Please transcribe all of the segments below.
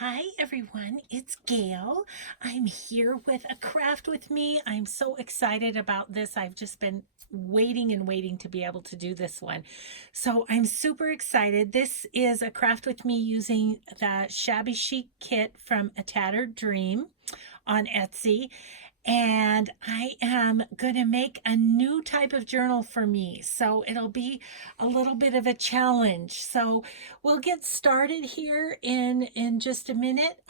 Hi everyone, it's Gail. I'm here with a craft with me. I'm so excited about this. I've just been waiting and waiting to be able to do this one. So I'm super excited. This is a craft with me using the Shabby Chic kit from A Tattered Dream on Etsy, and I am going to make a new type of journal for me. So it'll be a little bit of a challenge. So we'll get started here in just a minute.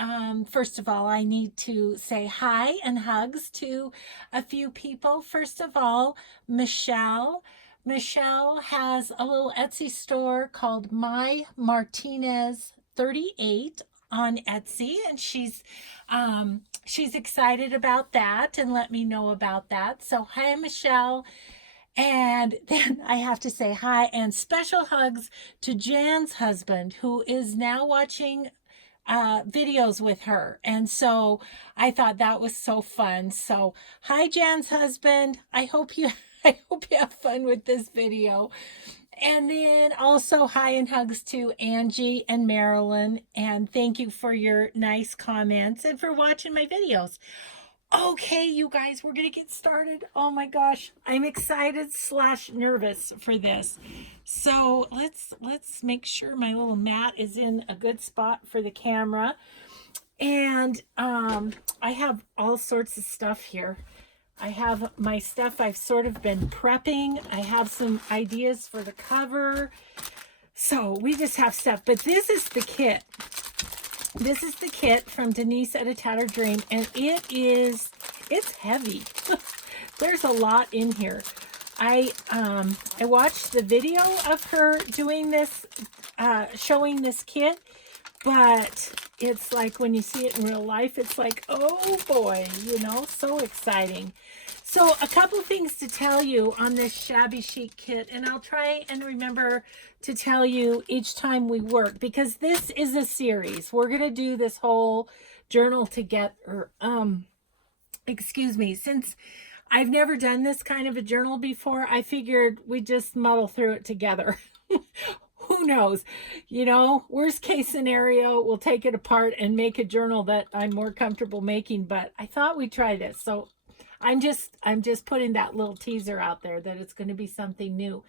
First of all, I need to say hi and hugs to a few people. First of all, Michelle. Michelle has a little Etsy store called My Martinez 38 on Etsy, and she's excited about that and let me know about that. So hi, Michelle. And then I have to say hi and special hugs to Jan's husband, who is now watching videos with her. And so I thought that was so fun. So hi, Jan's husband. I hope you have fun with this video. And then also hi and hugs to Angie and Marilyn. And thank you for your nice comments and for watching my videos. Okay, you guys, we're going to get started. Oh my gosh, I'm excited slash nervous for this. So let's make sure my little mat is in a good spot for the camera. And I have all sorts of stuff here. I have my stuff I've sort of been prepping. I have some ideas for the cover. So we just have stuff. But this is the kit. This is the kit from Denise at A Tattered Dream. And it's heavy. There's a lot in here. I watched the video of her doing this, showing this kit. But it's like when you see it in real life, it's like, oh boy, so exciting. So a couple things to tell you on this Shabby Chic kit, and I'll try and remember to tell you each time we work, because this is a series. We're going to do this whole journal together. Excuse me, since I've never done this kind of a journal before, I figured we'd just muddle through it together. Who knows? Worst case scenario, we'll take it apart and make a journal that I'm more comfortable making, but I thought we'd try this. So I'm just putting that little teaser out there that it's going to be something new.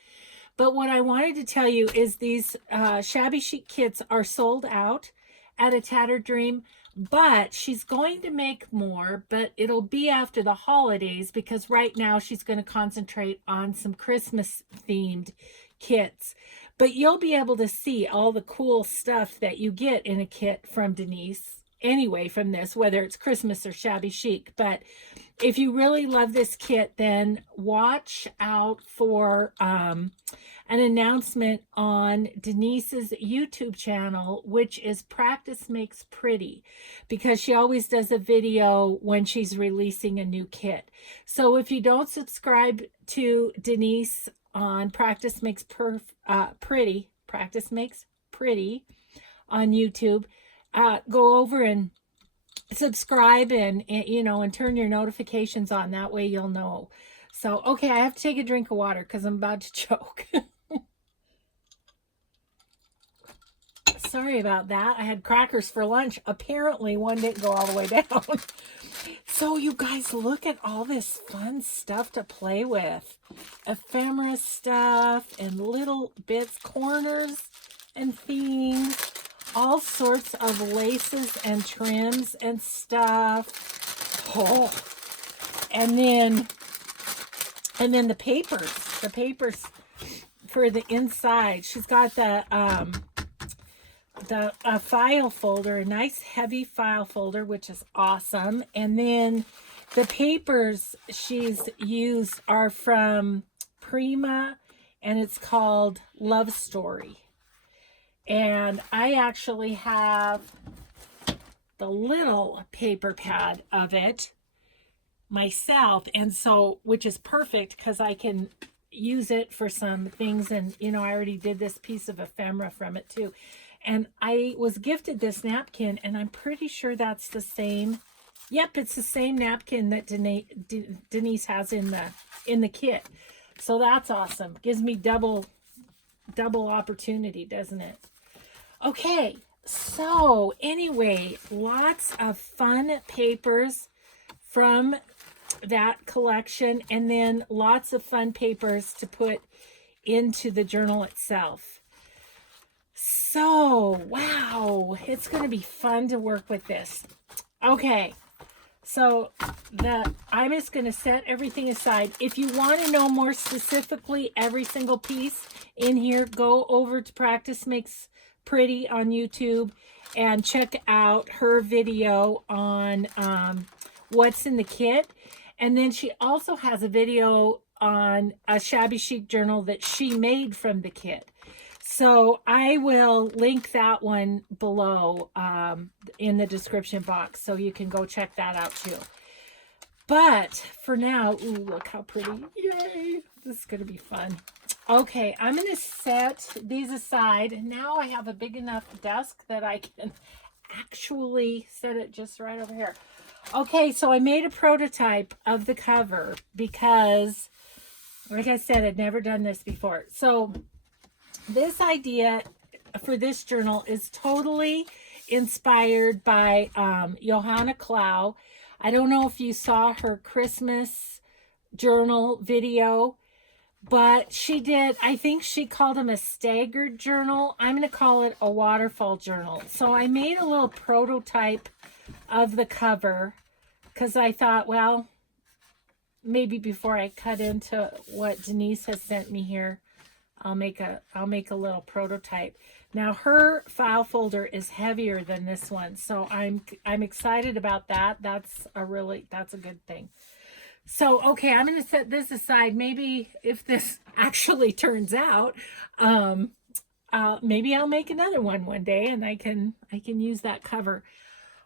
But what I wanted to tell you is these Shabby Chic kits are sold out at A Tattered Dream, but she's going to make more, but it'll be after the holidays, because right now she's going to concentrate on some Christmas themed kits. But you'll be able to see all the cool stuff that you get in a kit from Denise anyway from this, whether it's Christmas or Shabby Chic. But if you really love this kit, then watch out for an announcement on Denise's YouTube channel, which is Practice Makes Pretty, because she always does a video when she's releasing a new kit. So if you don't subscribe to Denise on Practice Makes Pretty on YouTube, go over and subscribe and turn your notifications on. That way you'll know. So okay, I have to take a drink of water because I'm about to choke. Sorry about that. I had crackers for lunch. Apparently one didn't go all the way down. So you guys, look at all this fun stuff to play with. Ephemera stuff and little bits, corners and themes, all sorts of laces and trims and stuff. Oh, and then the papers for the inside. She's got the file folder, a nice heavy file folder, which is awesome. And then the papers she's used are from Prima, and it's called Love Story. And I actually have the little paper pad of it myself, and so, which is perfect because I can use it for some things. And I already did this piece of ephemera from it too. And I was gifted this napkin, and I'm pretty sure that's the same. Yep, it's the same napkin that Denise has in the kit. So that's awesome. Gives me double opportunity, doesn't it? Okay, So anyway, lots of fun papers from that collection, and then lots of fun papers to put into the journal itself. So, wow, it's going to be fun to work with this. Okay, so I'm just going to set everything aside. If you want to know more specifically every single piece in here, go over to Practice Makes Pretty on YouTube and check out her video on what's in the kit. And then she also has a video on a Shabby Chic journal that she made from the kit. So I will link that one below in the description box, so you can go check that out too. But for now, ooh, look how pretty. Yay! This is going to be fun. Okay, I'm going to set these aside. Now I have a big enough desk that I can actually set it just right over here. Okay, so I made a prototype of the cover because, like I said, I'd never done this before. So this idea for this journal is totally inspired by Johanna Clough. I don't know if you saw her Christmas journal video, but she did, I think she called them a staggered journal. I'm going to call it a waterfall journal. So I made a little prototype of the cover because I thought, well, maybe before I cut into what Denise has sent me here, I'll make a little prototype. Now her file folder is heavier than this one, so I'm excited about that. That's a good thing. So okay, I'm going to set this aside. Maybe if this actually turns out, maybe I'll make another one day, and I can use that cover.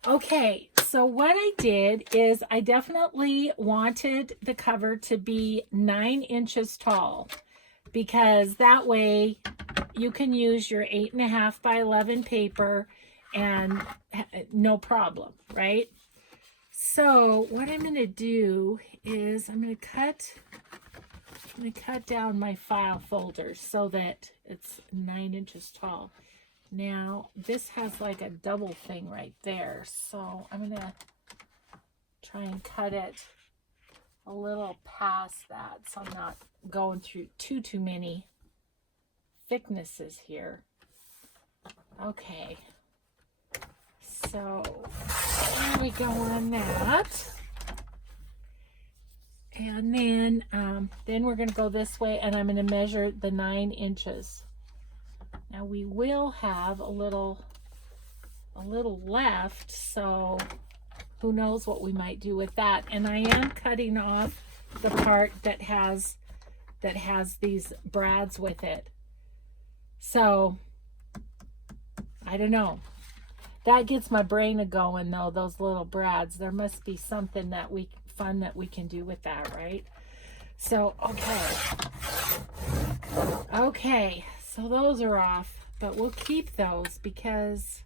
Okay, so what I did is I definitely wanted the cover to be 9 inches tall, because that way you can use your 8.5 by 11 paper and no problem, right? So what I'm going to do is I'm going to cut down my file folders so that it's 9 inches tall. Now this has like a double thing right there, so I'm going to try and cut it a little past that, so I'm not going through too many thicknesses here. Okay, so there we go on that. And then we're going to go this way, and I'm going to measure the 9 inches. Now we will have a little left, so who knows what we might do with that. And I am cutting off the part that has these brads with it. So I don't know. That gets my brain a-going though, those little brads. There must be something fun that we can do with that, right? So okay, so those are off, but we'll keep those because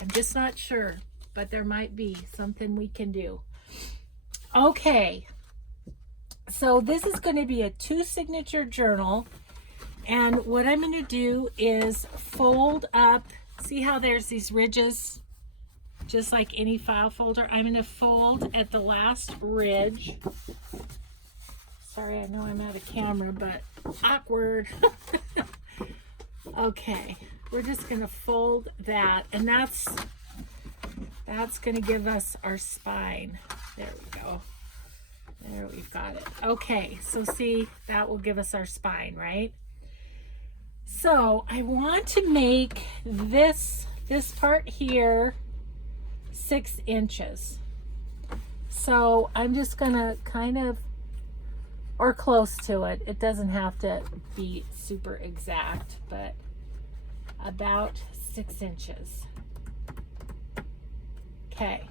I'm just not sure, but there might be something we can do. Okay, so this is going to be a 2-signature journal, and what I'm going to do is fold up. See how there's these ridges, just like any file folder? I'm going to fold at the last ridge. Sorry, I know I'm out of camera, but awkward. Okay, we're just going to fold that, and that's going to give us our spine. There we go. There, we've got it. Okay, so see, that will give us our spine, right? So I want to make this part here 6 inches. So I'm just gonna kind of, or close to it. It doesn't have to be super exact, but about 6 inches. Okay.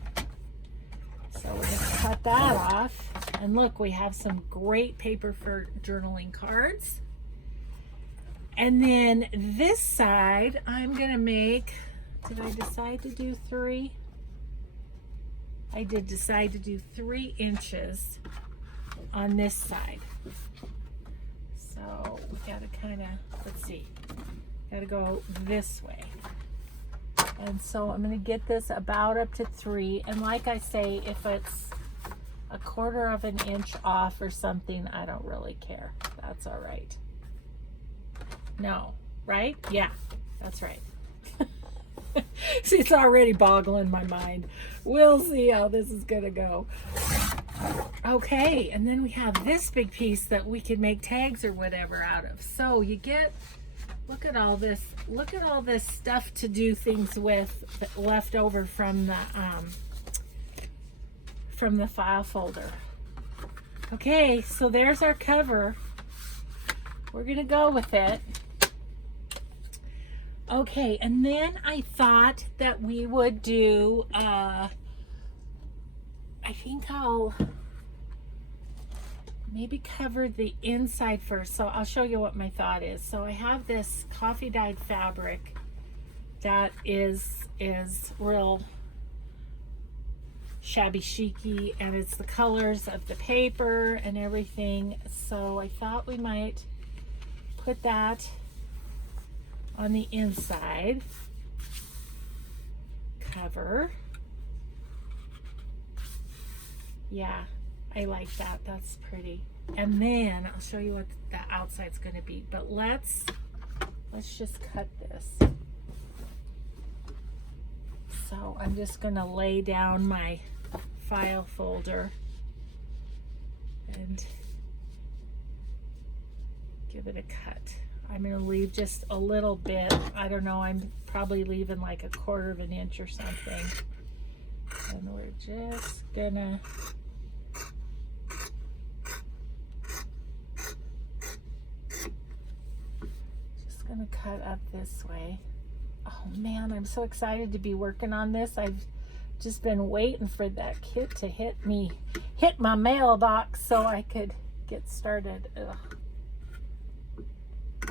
So we're gonna cut that off. And look, we have some great paper for journaling cards. And then this side, I'm gonna make, did I decide to do 3? I did decide to do 3 inches on this side. So we gotta kind of, let's see, gotta go this way. And so I'm going to get this about up to 3. And like I say, if it's a 1/4 of an inch off or something, I don't really care. That's all right. No, right? Yeah, that's right. See, it's already boggling my mind. We'll see how this is going to go. Okay, and then we have this big piece that we can make tags or whatever out of. So you get, look at all this stuff to do things with left over from the file folder. Okay, so there's our cover. We're gonna go with it. Okay, and then I thought that we would do, I think I'll maybe cover the inside first. So I'll show you what my thought is. So I have this coffee dyed fabric that is real shabby chic-y, and it's the colors of the paper and everything. So I thought we might put that on the inside cover. Yeah, I like that. That's pretty. And then I'll show you what the outside's going to be. But let's just cut this. So I'm just going to lay down my file folder and give it a cut. I'm going to leave just a little bit. I don't know, I'm probably leaving like a 1/4 of an inch or something. And we're just gonna cut up this way. Oh man, I'm so excited to be working on this. I've just been waiting for that kit to hit my mailbox so I could get started. Ugh.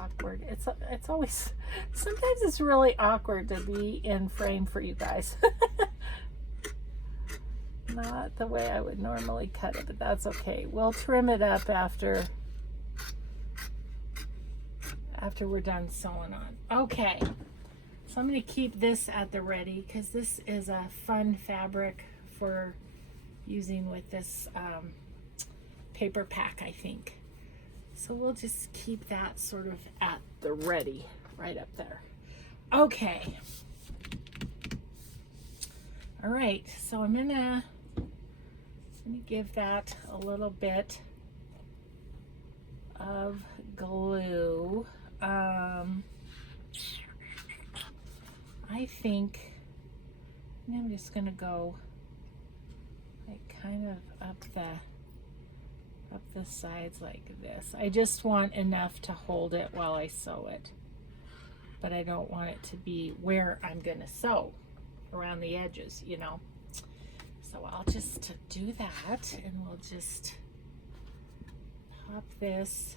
Awkward. It's always, sometimes it's really awkward to be in frame for you guys. Not the way I would normally cut it, but that's okay. We'll trim it up after we're done sewing on. Okay, so I'm going to keep this at the ready because this is a fun fabric for using with this paper pack, I think. So we'll just keep that sort of at the ready, right up there. Okay. All right, so I'm gonna give that a little bit of glue. I think I'm just gonna go like kind of up the sides like this. I just want enough to hold it while I sew it, but I don't want it to be where I'm gonna sew around the edges, you know. So I'll just do that, and we'll just pop this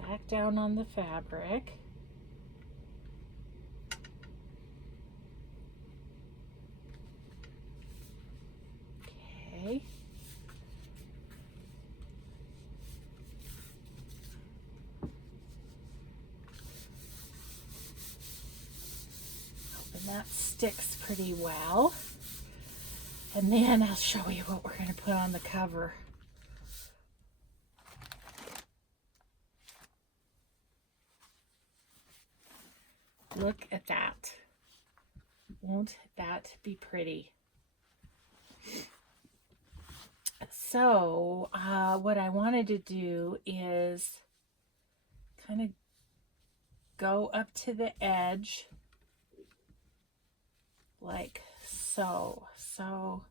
back down on the fabric. Okay. Hoping that sticks pretty well. And then I'll show you what we're going to put on the cover. Look at that. Won't that be pretty? So what I wanted to do is kind of go up to the edge like so. So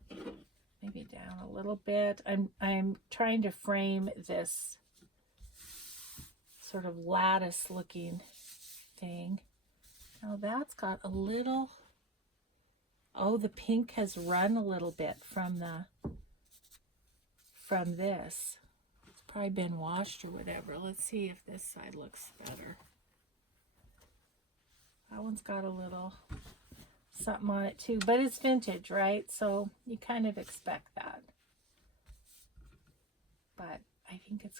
maybe down a little bit. I'm trying to frame this sort of lattice looking thing. Now that's got a little, oh, the pink has run a little bit from this. It's probably been washed or whatever. Let's see if this side looks better. That one's got a little something on it too, but it's vintage, right? So you kind of expect that. But I think it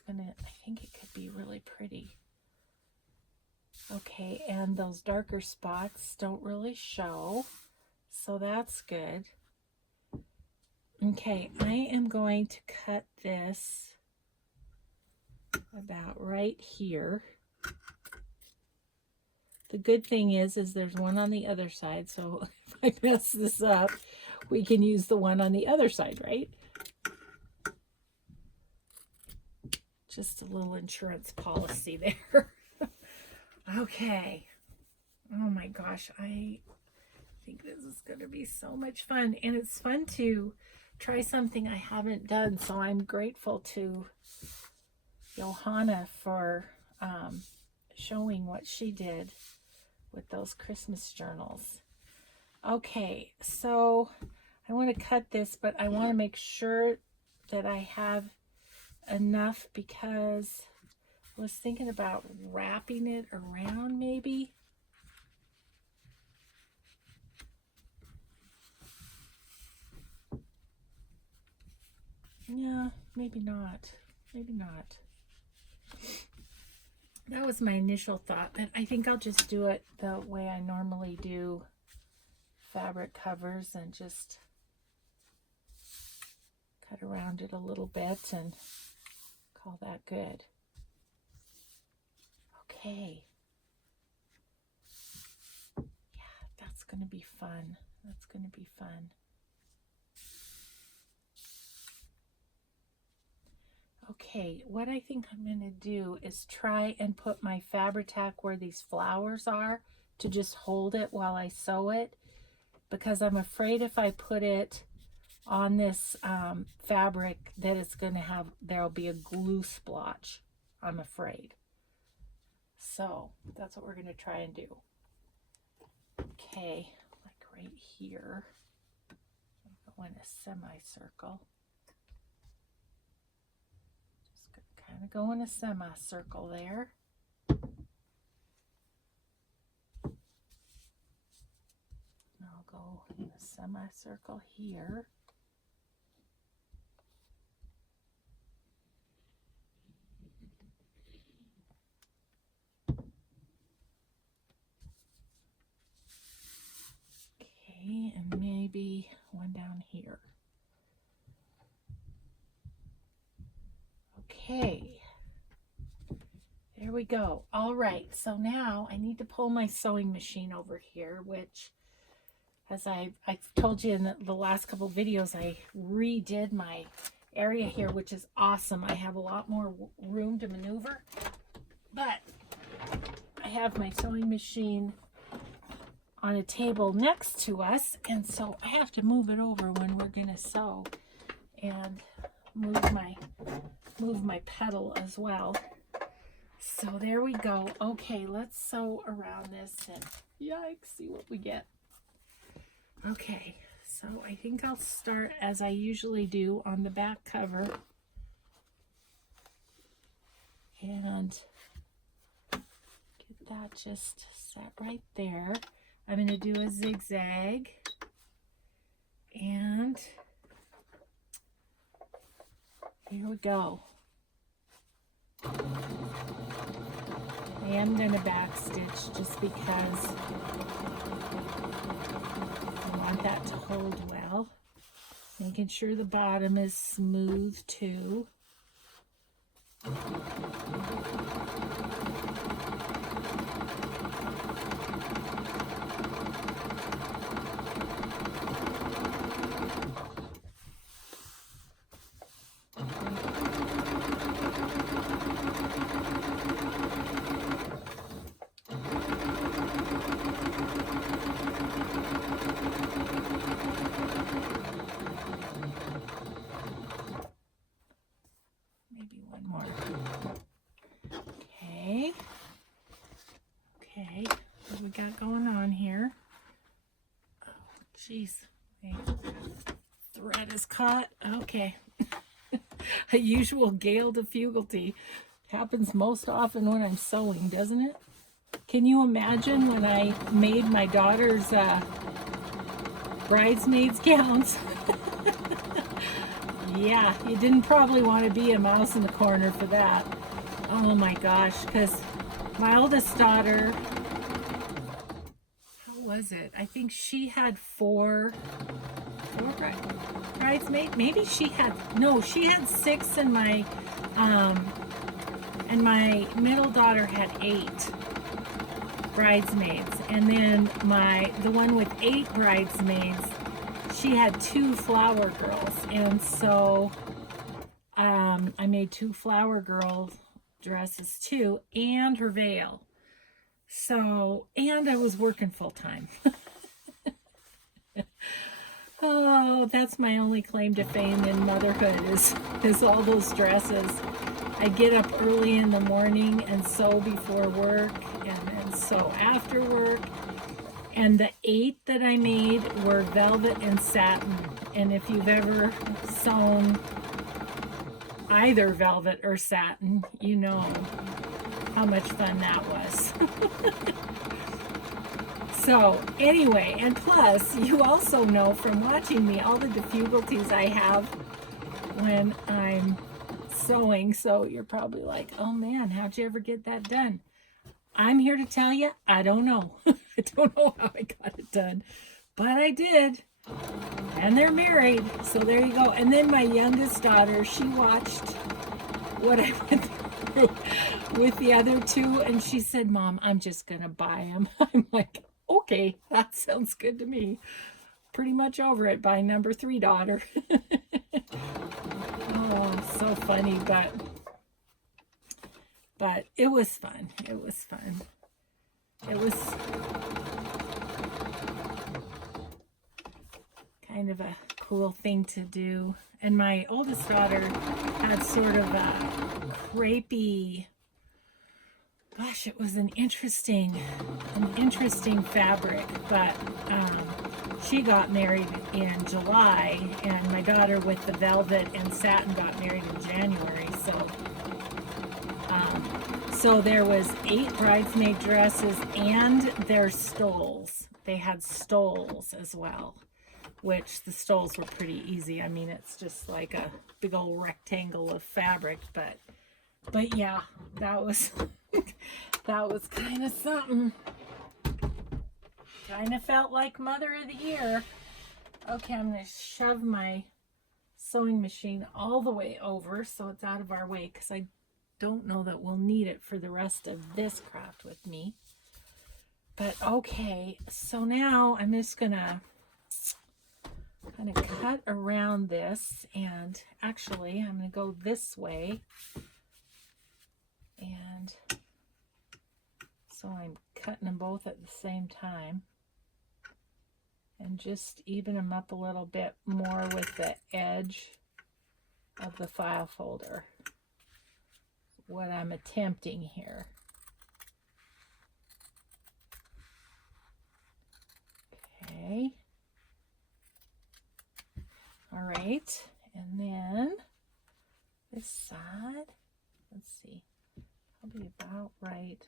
could be really pretty. Okay, and those darker spots don't really show, so that's good. Okay, I am going to cut this about right here. The good thing is there's one on the other side, so if I mess this up, we can use the one on the other side, right? Just a little insurance policy there. Okay. Oh my gosh, I think this is going to be so much fun. And it's fun to try something I haven't done, so I'm grateful to Johanna for showing what she did with those Christmas journals. Okay, so I want to cut this, but I want to make sure that I have enough because I was thinking about wrapping it around maybe. Yeah, maybe not. Maybe not. That was my initial thought, but I think I'll just do it the way I normally do fabric covers and just cut around it a little bit and call that good. Okay. Yeah, that's going to be fun. That's going to be fun. Okay, what I think I'm going to do is try and put my Fabri-Tac where these flowers are to just hold it while I sew it, because I'm afraid if I put it on this fabric that it's going to have, there'll be a glue splotch, I'm afraid. So that's what we're going to try and do. Okay, like right here, I'm going a semicircle. Kind of go in a semicircle there. I'll go in a semicircle here. Okay, and maybe one down here. Okay, there we go. All right, so now I need to pull my sewing machine over here, which, as I've told you in the last couple videos, I redid my area here, which is awesome. I have a lot more room to maneuver, but I have my sewing machine on a table next to us, and so I have to move it over when we're going to sew and move my pedal as well. So there we go. Okay, let's sew around this and yikes, see what we get. Okay, so I think I'll start as I usually do on the back cover and get that just set right there. I'm going to do a zigzag and here we go. I am going to backstitch just because I want that to hold well. Making sure the bottom is smooth too. Got going on here. Oh, jeez. My thread is caught. Okay. A usual gale de fugality happens most often when I'm sewing, doesn't it? Can you imagine when I made my daughter's bridesmaids gowns? Yeah, you didn't probably want to be a mouse in the corner for that. Oh my gosh, because my oldest daughter, how was it? I think she had four bridesmaids. Maybe she had, no, she had 6, and my middle daughter had 8 bridesmaids. And then the one with 8 bridesmaids, she had 2 flower girls. And so I made 2 flower girl dresses too, and her veil. So, and I was working full time. Oh, that's my only claim to fame in motherhood is all those dresses. I get up early in the morning and sew before work, and then sew after work. And the 8 that I made were velvet and satin. And if you've ever sewn either velvet or satin, you know how much fun that was. So anyway, and plus you also know from watching me all the difficulties I have when I'm sewing. So you're probably like, oh man, how'd you ever get that done? I'm here to tell you, I don't know. I don't know how I got it done, but I did. And they're married, so there you go. And then my youngest daughter, she watched what I went through with the other 2, and she said, Mom, I'm just gonna buy them. I'm like, okay, that sounds good to me. Pretty much over it by number 3 daughter. Oh, so funny, but it was fun. It was fun. It was kind of a cool thing to do. And my oldest daughter had sort of a crepey, gosh, it was an interesting fabric, but she got married in July, and my daughter with the velvet and satin got married in January. So there was 8 bridesmaid dresses and their stoles. They had stoles as well, which the stoles were pretty easy. I mean, it's just like a big old rectangle of fabric, but yeah, that was that was kind of something. Kind of felt like Mother of the Year. Okay, I'm going to shove my sewing machine all the way over so it's out of our way, because I don't know that we'll need it for the rest of this craft with me. But okay, so now I'm just going to kind of cut around this, and actually I'm going to go this way, and so I'm cutting them both at the same time, and just even them up a little bit more with the edge of the file folder. What I'm attempting here. Okay. All right, and then this side, let's see, probably about right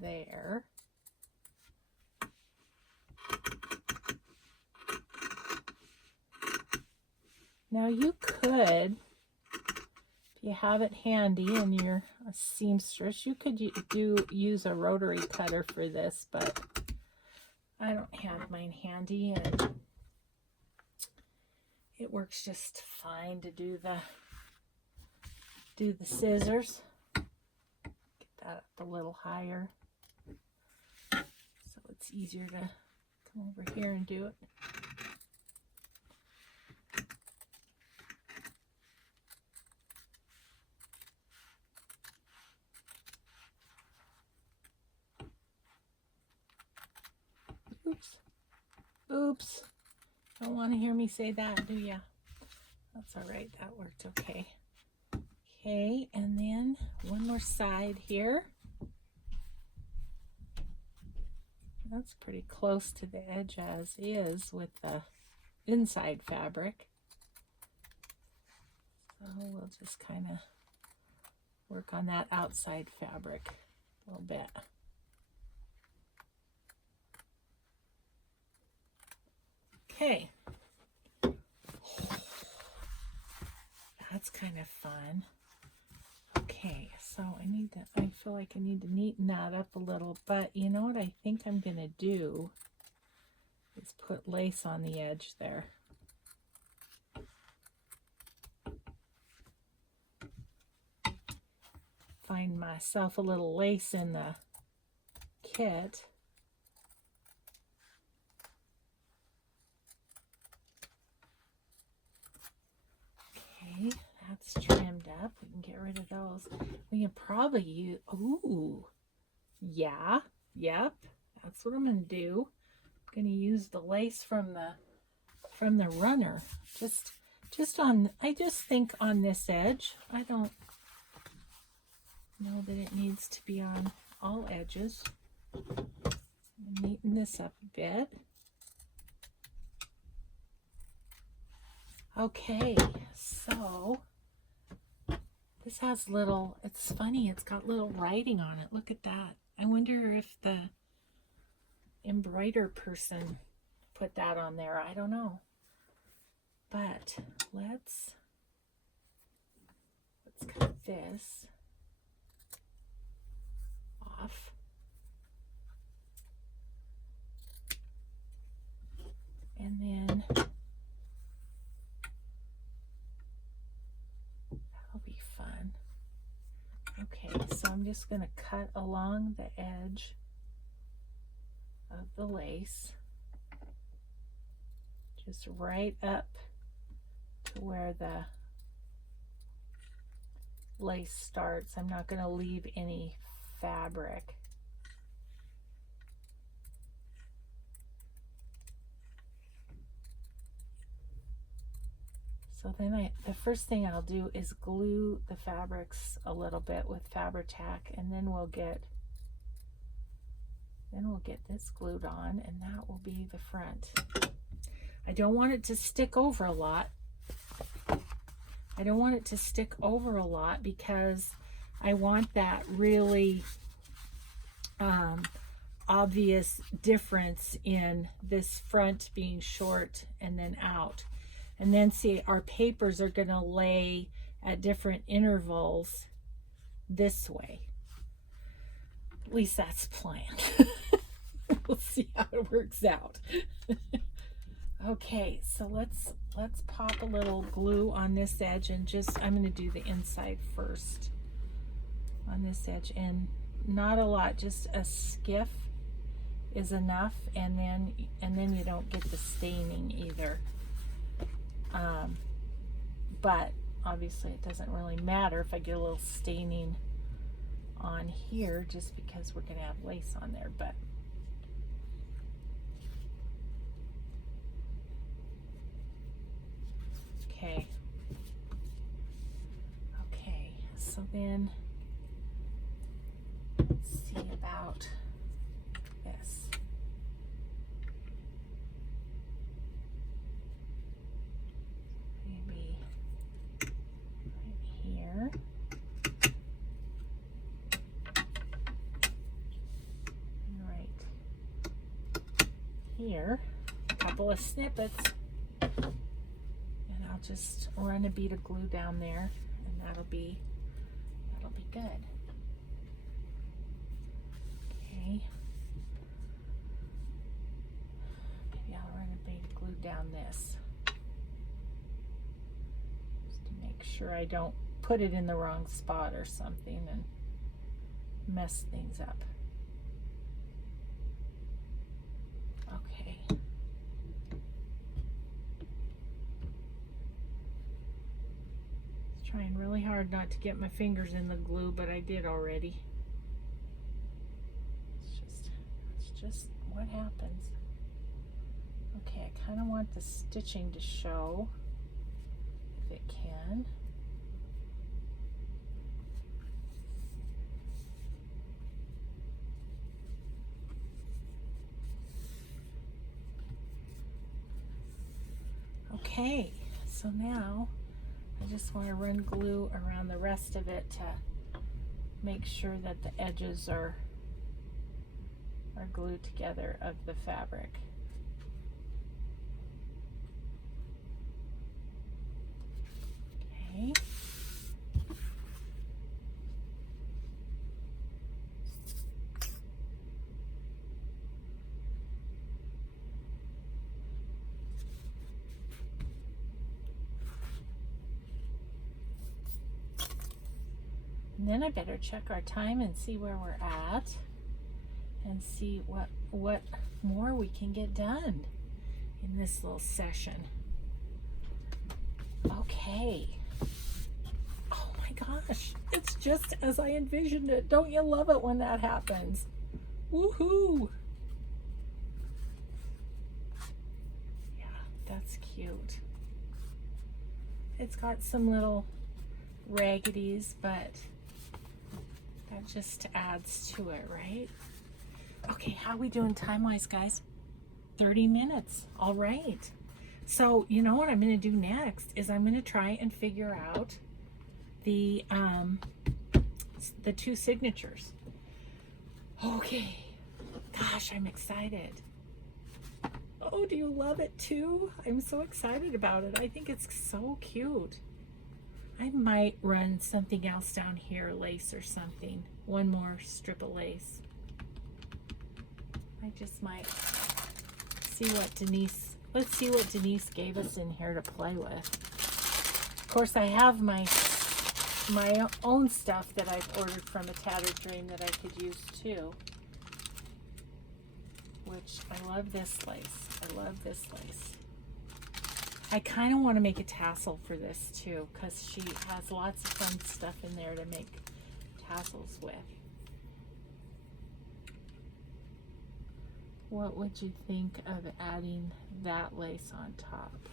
there. Now you could, if you have it handy and you're a seamstress, you could use a rotary cutter for this, but I don't have mine handy, and it works just fine to do the scissors. Get that up a little higher so it's easier to come over here and do it. Oops. Oops. Don't want to hear me say that, do ya? That's all right. That worked okay. Okay, and then one more side here. That's pretty close to the edge as is with the inside fabric. So we'll just kind of work on that outside fabric a little bit. Okay. That's kind of fun. Okay, so So I feel like I need to neaten that up a little, but you know what I think I'm going to do is put lace on the edge there. Find myself a little lace in the kit. Okay, that's trimmed up. We can get rid of those. We can probably use, ooh, yeah, yep, that's what I'm going to do. I'm going to use the lace from the runner. I just think on this edge. I don't know that it needs to be on all edges. Neaten this up a bit. Okay, so this has little, it's funny, it's got little writing on it. Look at that. I wonder if the embroider person put that on there. I don't know. But let's cut this off. And then that'll be fun. Okay, so I'm just going to cut along the edge of the lace, just right up to where the lace starts. I'm not going to leave any fabric. So then the first thing I'll do is glue the fabrics a little bit with Fabri-Tac, and then we'll get this glued on, and that will be the front. I don't want it to stick over a lot. I don't want it to stick over a lot because I want that really obvious difference in this front being short and then out. And then see, our papers are going to lay at different intervals this way. At least that's the plan. We'll see how it works out. Okay, so let's pop a little glue on this edge, and I'm going to do the inside first on this edge, and not a lot, just a skiff is enough, and then you don't get the staining either. But obviously it doesn't really matter if I get a little staining on here, just because we're going to have lace on there. But okay, so then let's see about this. Maybe right here. And right here, a couple of snippets. I'll just run a bead of glue down there, and that'll be good. Okay. Maybe I'll run a bead of glue down this, just to make sure I don't put it in the wrong spot or something and mess things up. Okay. Trying really hard not to get my fingers in the glue, but I did already. It's just what happens. Okay, I kind of want the stitching to show, if it can. Okay, so now I just want to run glue around the rest of it to make sure that the edges are glued together of the fabric. Okay. And then I better check our time and see where we're at and see what more we can get done in this little session. Okay. Oh my gosh, it's just as I envisioned it. Don't you love it when that happens? Woohoo! Yeah, that's cute. It's got some little raggedies, but that just adds to it, right? Okay, how are we doing time-wise, guys? 30 minutes. All right. So, you know what I'm going to do next is I'm going to try and figure out the two signatures. Okay. Gosh, I'm excited. Oh, do you love it too? I'm so excited about it. I think it's so cute. I might run something else down here, lace or something. One more strip of lace. I just might see what Denise, let's see what Denise gave us in here to play with. Of course, I have my own stuff that I've ordered from A Tattered Dream that I could use too. Which, I love this lace. I love this lace. I kind of want to make a tassel for this too, because she has lots of fun stuff in there to make tassels with. What would you think of adding that lace on top?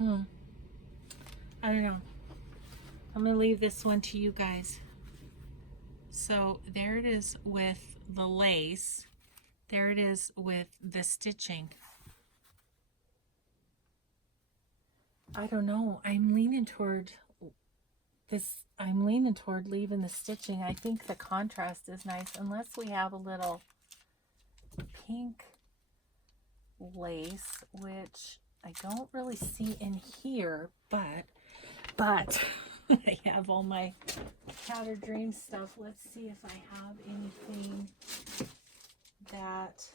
I don't know. I'm going to leave this one to you guys. So there it is with the lace. There it is with the stitching. I don't know. I'm leaning toward this. I'm leaning toward leaving the stitching. I think the contrast is nice, unless we have a little pink lace, which I don't really see in here, but I have all my Tattered Dream stuff. Let's see if I have anything that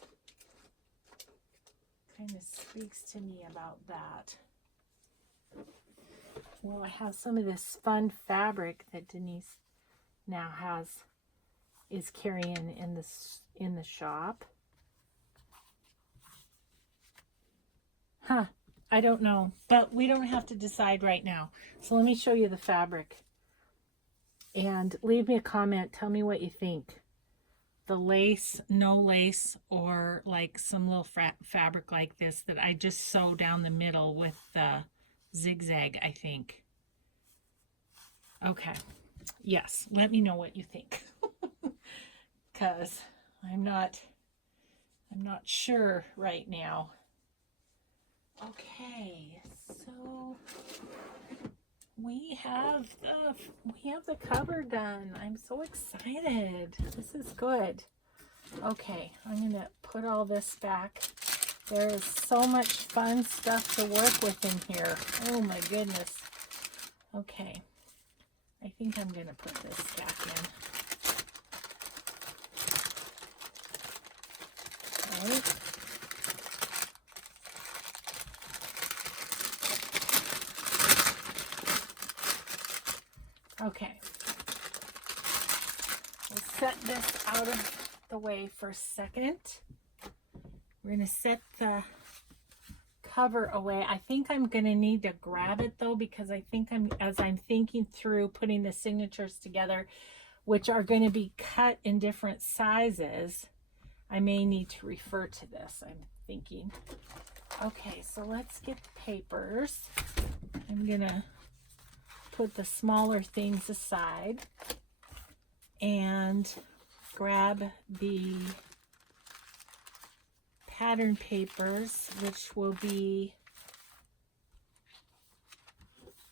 kind of speaks to me about that. Well, I have some of this fun fabric that Denise now is carrying in the shop. I don't know, but we don't have to decide right now. So let me show you the fabric and leave me a comment. Tell me what you think. The lace, no lace, or like some little fabric like this that I just sew down the middle with the zigzag, I think. Okay. Yes, let me know what you think. Because I'm not sure right now. Okay, so we have the cover done. I'm so excited. This is good. Okay, I'm gonna put all this back. There is so much fun stuff to work with in here. Oh my goodness. Okay, I think I'm gonna put this back in. All right. Okay, we'll set this out of the way for a second. We're going to set the cover away. I think I'm going to need to grab it though, because I think as I'm thinking through putting the signatures together, which are going to be cut in different sizes, I may need to refer to this, I'm thinking. Okay, so let's get the papers. I'm going to put the smaller things aside and grab the pattern papers, which will be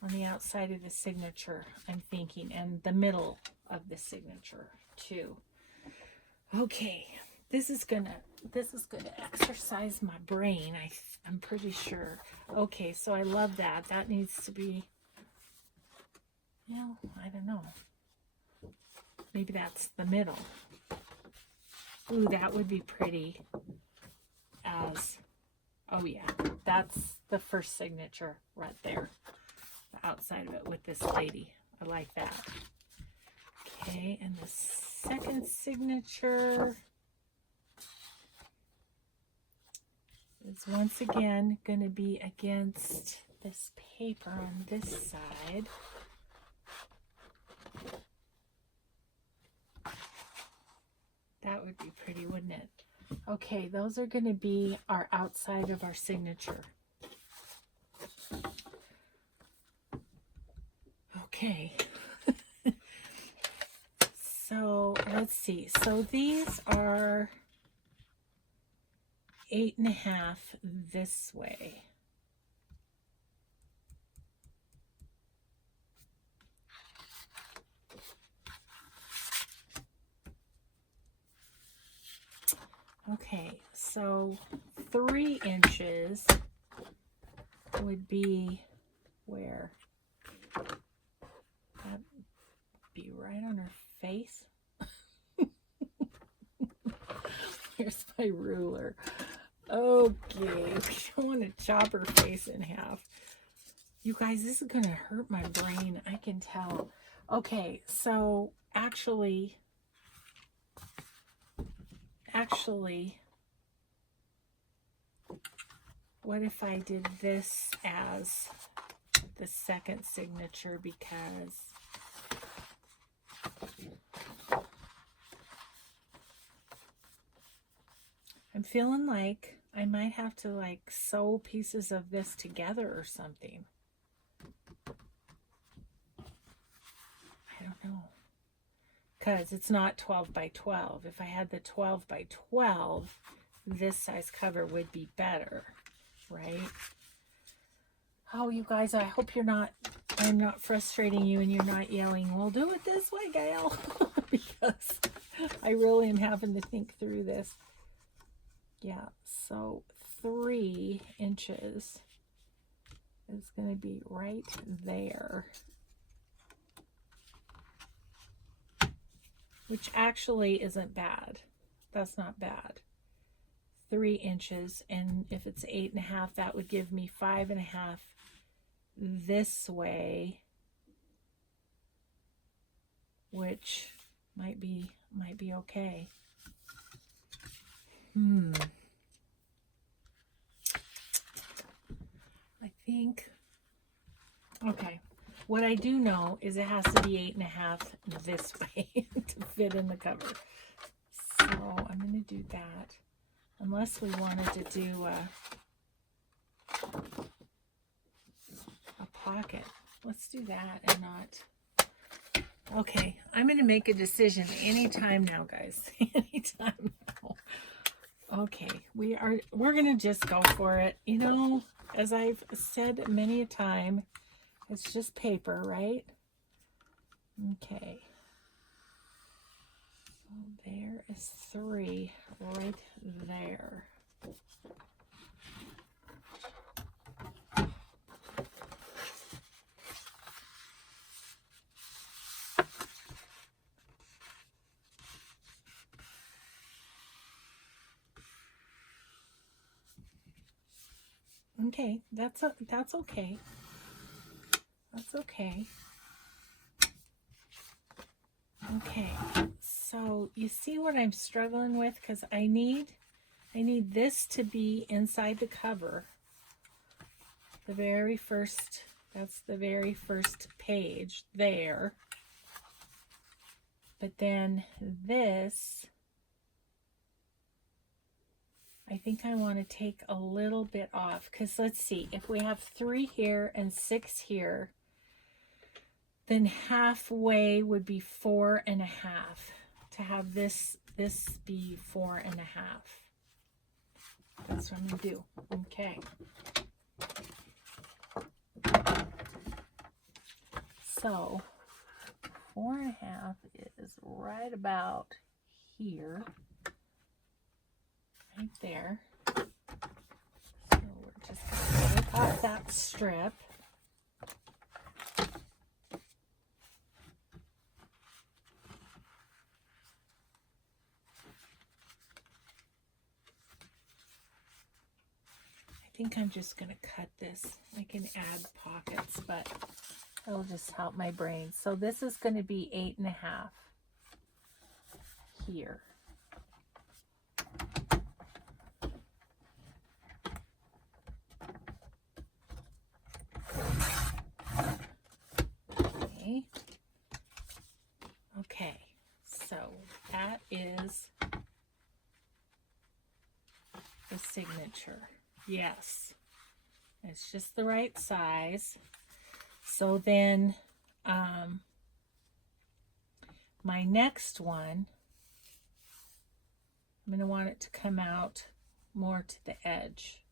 on the outside of the signature, I'm thinking, and the middle of the signature too. Okay, this is gonna exercise my brain, I'm pretty sure. Okay, so I love that. That needs to be, well, I don't know. Maybe that's the middle. Ooh, that would be pretty as, oh yeah, that's the first signature right there. the outside of it with this lady. I like that. Okay, and the second signature is once again going to be against this paper on this side. That would be pretty, wouldn't it? Okay, those are going to be our outside of our signature. Okay. So let's see. So these are 8.5 this way. Okay, so 3 inches would be where? That'd be right on her face. Here's my ruler. Okay, I want to chop her face in half. You guys, this is going to hurt my brain, I can tell. Okay, so actually, what if I did this as the second signature, because I'm feeling like I might have to like sew pieces of this together or something. I don't know. Because it's not 12 by 12. If I had the 12 by 12, this size cover would be better, right? Oh, you guys, I hope I'm not frustrating you and you're not yelling, well, do it this way, Gail. Because I really am having to think through this. Yeah, so 3 inches is going to be right there. Which actually isn't bad. That's not bad. 3 inches, and if it's 8.5, that would give me 5.5 this way, which might be okay. I think, okay. What I do know is it has to be 8.5 this way to fit in the cover. So I'm going to do that. Unless we wanted to do a pocket. Let's do that and not. Okay, I'm going to make a decision anytime now, guys. Anytime now. Okay, we're going to just go for it. You know, as I've said many a time, it's just paper, right? Okay. So there is 3 right there. Okay, that's okay. That's okay. Okay, so you see what I'm struggling with, because I need this to be inside the cover. The very first, that's the very first page there. But then this, I think I want to take a little bit off, because let's see, if we have 3 here and 6 here, then halfway would be 4.5. To have this be 4.5. That's what I'm gonna do. Okay. So 4.5 is right about here, right there. So we're just gonna take off that strip. think I'm just going to cut this. I can add pockets, but it'll just help my brain. So this is going to be 8.5 here. Okay. Okay. So that is the signature. Yes. It's just the right size. So then my next one, I'm going to want it to come out more to the edge.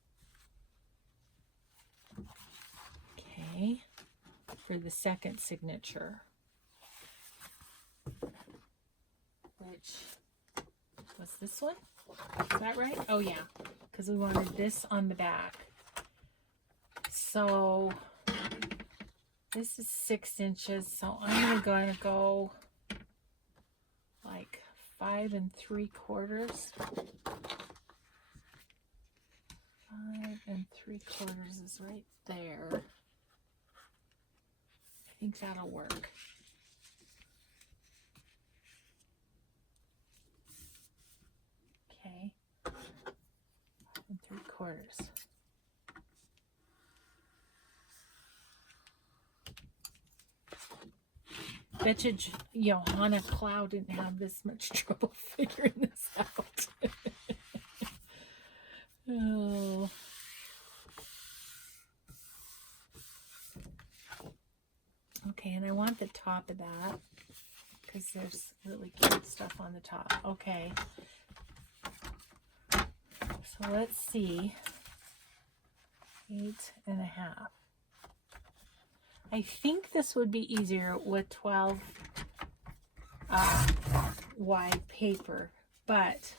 Okay. For the second signature. Which was this one? Is that right? Oh yeah, because we wanted this on the back. So this is 6 inches, so I'm gonna go like 5 3/4. 5 3/4 is right there. I think that'll work. Okay, 5 3/4. Bet you Johanna Clough didn't have this much trouble figuring this out. Oh. Okay, and I want the top of that because there's really cute stuff on the top. Okay. So let's see. 8.5. I think this would be easier with 12 wide paper, but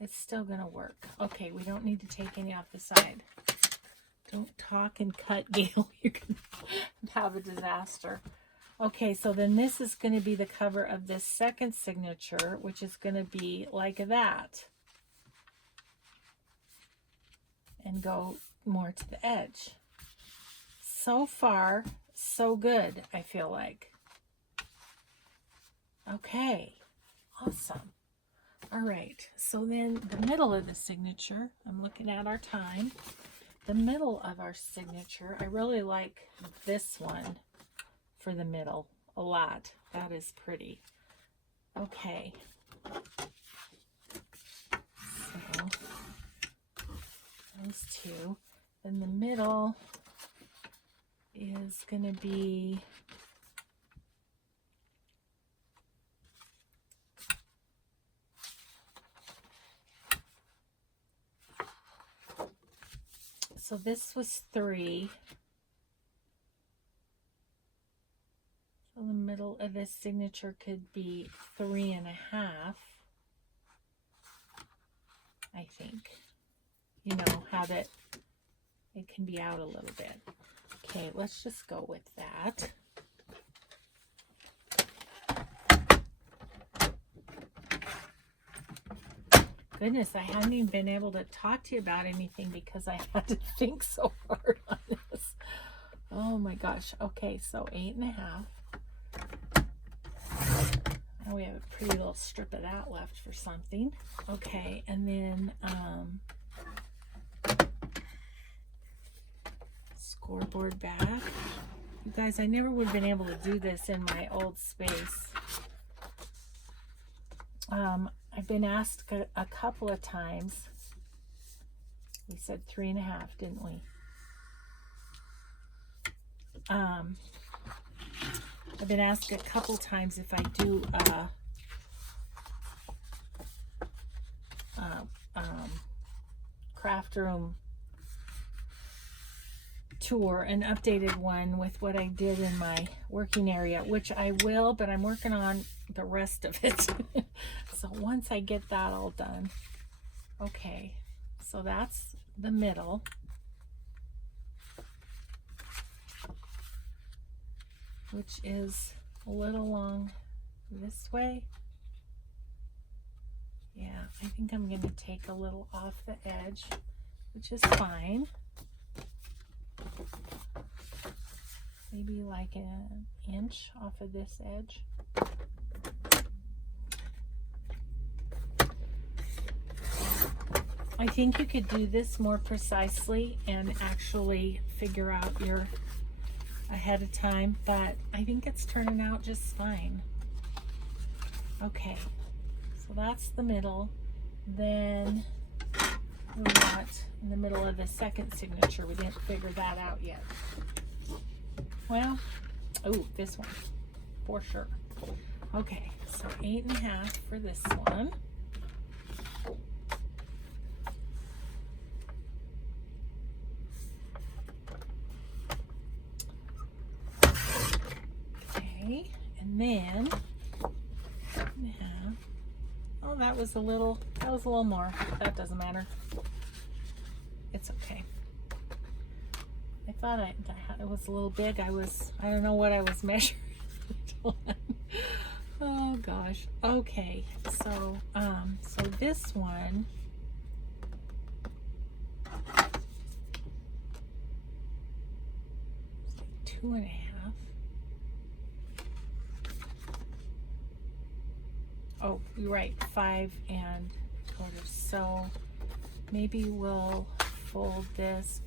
it's still going to work. Okay, we don't need to take any off the side. Don't talk and cut, Gail. You're going to have a disaster. Okay, so then this is going to be the cover of this second signature, which is going to be like that. And go more to the edge. So far, so good, I feel like. Okay, awesome. All right, so then the middle of the signature, I'm looking at our time. The middle of our signature, I really like this one for the middle a lot. That is pretty. Okay. So, those two. Then the middle is going to be so this was 3. So the middle of this signature could be 3.5, I think. You know how that it can be out a little bit. Okay, let's just go with that. Goodness, I haven't even been able to talk to you about anything because I had to think so hard on this. Oh my gosh. Okay, so 8.5. Now we have a pretty little strip of that left for something. Okay, and then scoreboard back. You guys, I never would have been able to do this in my old space. I've been asked a couple of times. We said 3.5, didn't we? I've been asked a couple times if I do craft room tour, an updated one with what I did in my working area, which I will, but I'm working on the rest of it. So once I get that all done. Okay, so that's the middle. Which is a little long this way. Yeah, I think I'm going to take a little off the edge which is fine. Maybe like an inch off of this edge. I think you could do this more precisely and actually figure out your ahead of time, but I think it's turning out just fine. Okay, so that's the middle. Then we're not in the middle of the second signature. We didn't figure that out yet. Well, oh, this one for sure. Okay, so 8.5 for this one. Okay, and then oh, that was a little more. That doesn't matter. It's okay. I thought it was a little big. I don't know what I was measuring. Oh gosh. Okay. So so this one, it's like 2.5. Oh, you're right, 5 1/4. So maybe we'll fold this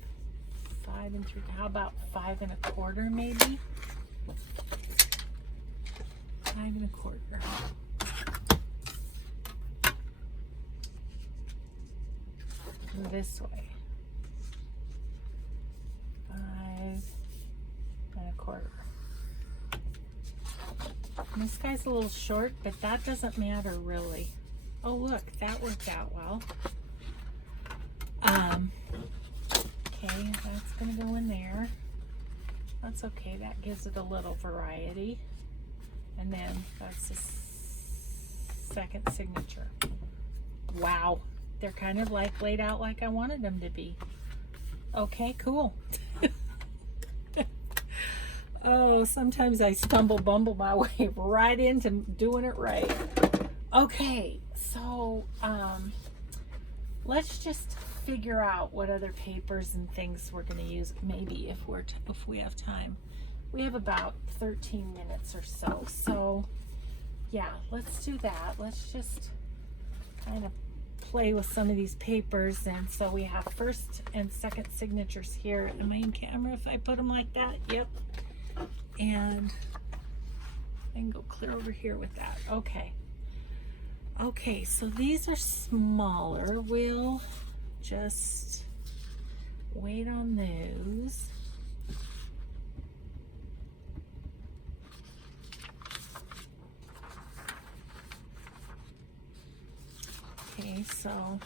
5 3. How about 5 1/4 maybe? 5 1/4. This way. 5 1/4. This guy's a little short, but that doesn't matter really. Oh look, that worked out well. Okay, that's gonna go in there. That's okay, that gives it a little variety. And then that's the second signature. Wow, they're kind of like laid out like I wanted them to be. Okay, cool. Oh, sometimes I bumble my way right into doing it right. Okay, so let's just figure out what other papers and things we're going to use. Maybe if we have time. We have about 13 minutes or so. So yeah, let's do that. Let's just kind of play with some of these papers. And so we have first and second signatures here. Am I in camera if I put them like that? Yep. And I can go clear over here with that. Okay. Okay, so these are smaller. We'll just wait on those. Okay, so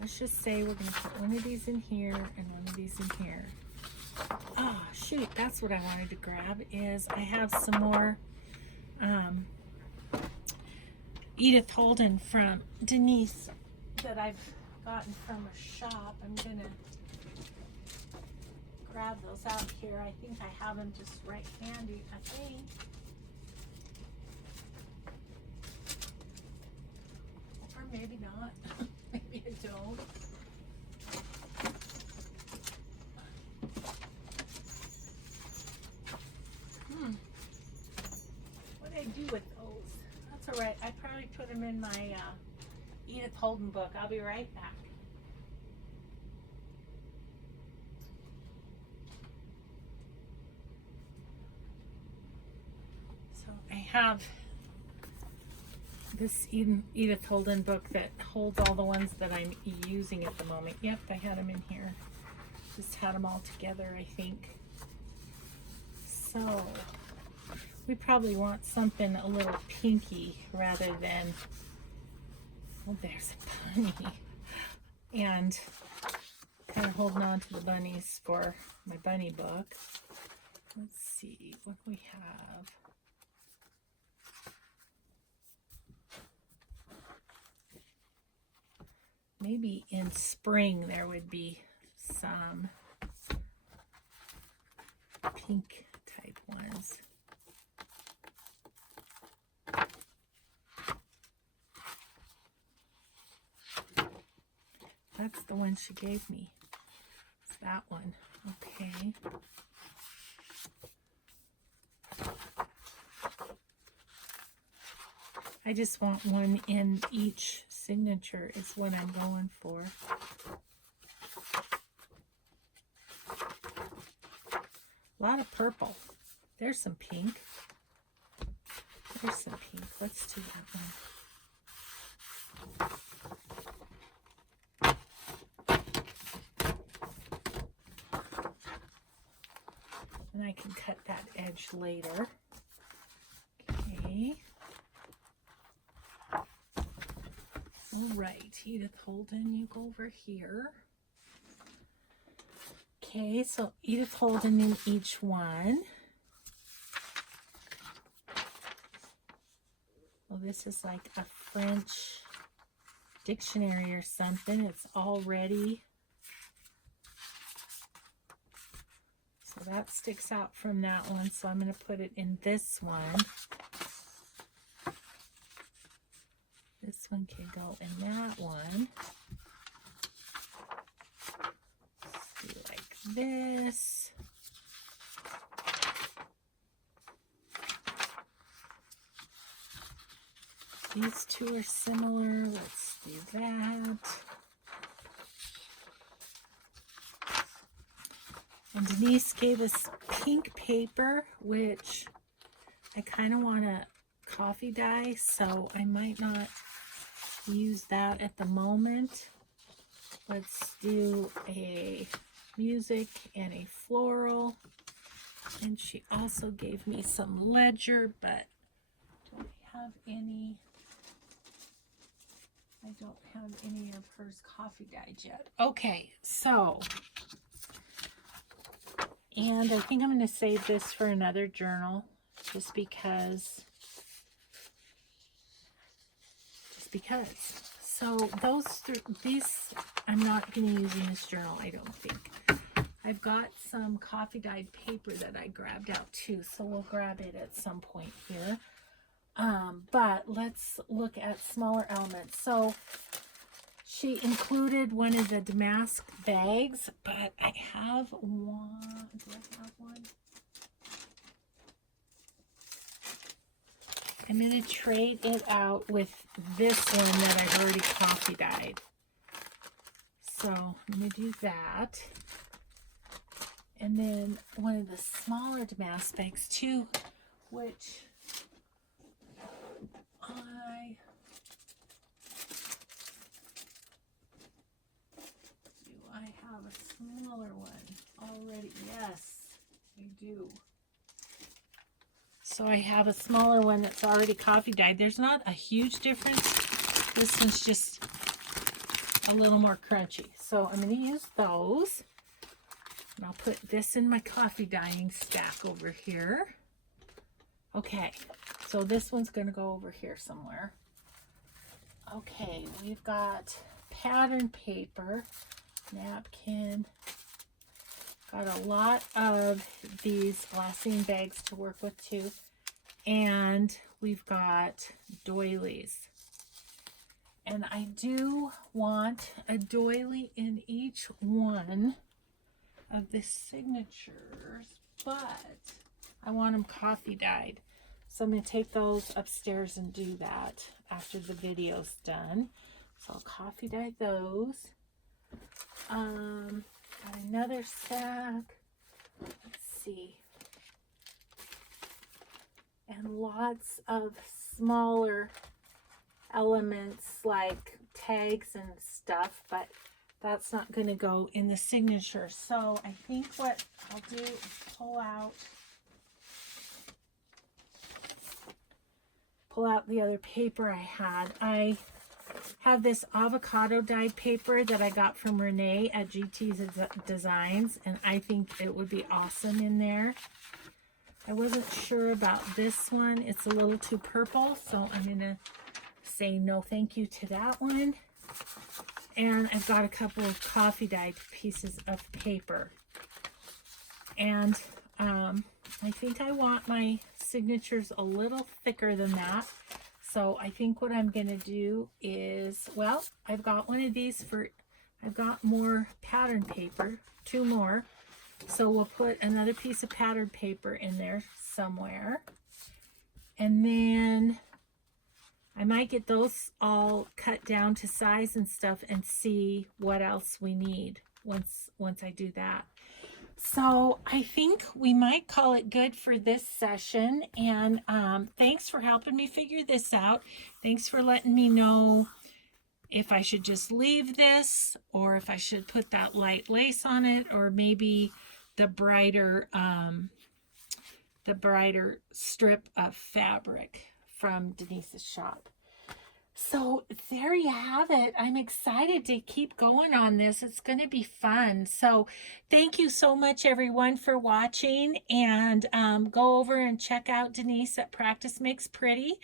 let's just say we're going to put one of these in here and one of these in here. Oh, shoot, that's what I wanted to grab is I have some more Edith Holden from Denise that I've gotten from a shop. I'm going to grab those out here. I think I have them just right handy, I think. Or maybe not. Maybe I don't. What did I do with those? That's all right. I probably put them in my Edith Holden book. I'll be right back. So I have this Edith Holden book that holds all the ones that I'm using at the moment. Yep, I had them in here. Just had them all together, I think. So we probably want something a little pinky rather than, oh, there's a bunny. And kind of holding on to the bunnies for my bunny book. Let's see what we have. Maybe in spring there would be some pink type ones. That's the one she gave me. that one. Okay. I just want one in each signature is what I'm going for. A lot of purple. There's some pink. There's some pink. Let's do that one. And I can cut that edge later. Okay. All right, Edith Holden, you go over here. Okay, so Edith Holden in each one. Well, this is like a French dictionary or something. It's already. So that sticks out from that one. So I'm going to put it in this one. This one can go in that one. Let's do like this. These two are similar. Let's do that. And Denise gave us pink paper, which I kind of want to coffee dye, so I might not use that at the moment. Let's do a music and a floral. And she also gave me some ledger, but do I have any? I don't have any of hers coffee dyed yet. Okay, so, and I think I'm going to save this for another journal, just because. So these I'm not going to use in this journal, I don't think. I've got some coffee dyed paper that I grabbed out too, so we'll grab it at some point here. But let's look at smaller elements. So she included one of the damask bags, but I have one. Do I have one? I'm going to trade it out with this one that I've already coffee dyed. So I'm going to do that. And then one of the smaller damask bags too, which I have a smaller one already? Yes, I do. So I have a smaller one that's already coffee dyed. There's not a huge difference. This one's just a little more crunchy. So I'm going to use those. And I'll put this in my coffee dyeing stack over here. Okay, so this one's going to go over here somewhere. Okay, we've got pattern paper, napkin. Got a lot of these glassine bags to work with too. And we've got doilies. And I do want a doily in each one of the signatures, but I want them coffee dyed. So I'm going to take those upstairs and do that after the video's done. So I'll coffee dye those. Got another stack. Let's see. And lots of smaller elements like tags and stuff, but that's not going to go in the signature. So I think what I'll do is pull out the other paper I had. I have this avocado dyed paper that I got from Renee at GT Designs, and I think it would be awesome in there. I wasn't sure about this one. It's a little too purple, so I'm going to say no thank you to that one. And I've got a couple of coffee dyed pieces of paper. And I think I want my signatures a little thicker than that. So I think what I'm going to do is, well, I've got one of these for, I've got more pattern paper, 2 more. So we'll put another piece of pattern paper in there somewhere. And then I might get those all cut down to size and stuff and see what else we need once I do that. So I think we might call it good for this session. And thanks for helping me figure this out. Thanks for letting me know if I should just leave this or if I should put that light lace on it, or maybe the brighter strip of fabric from Denise's shop. So there you have it. I'm excited to keep going on this. It's going to be fun. So thank you so much, everyone, for watching. And go over and check out Denise at Practice Makes Pretty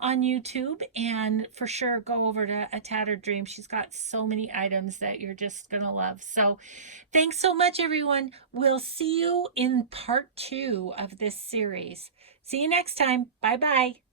on YouTube. And for sure, go over to A Tattered Dream. She's got so many items that you're just going to love. So thanks so much, everyone. We'll see you in part 2 of this series. See you next time. Bye-bye.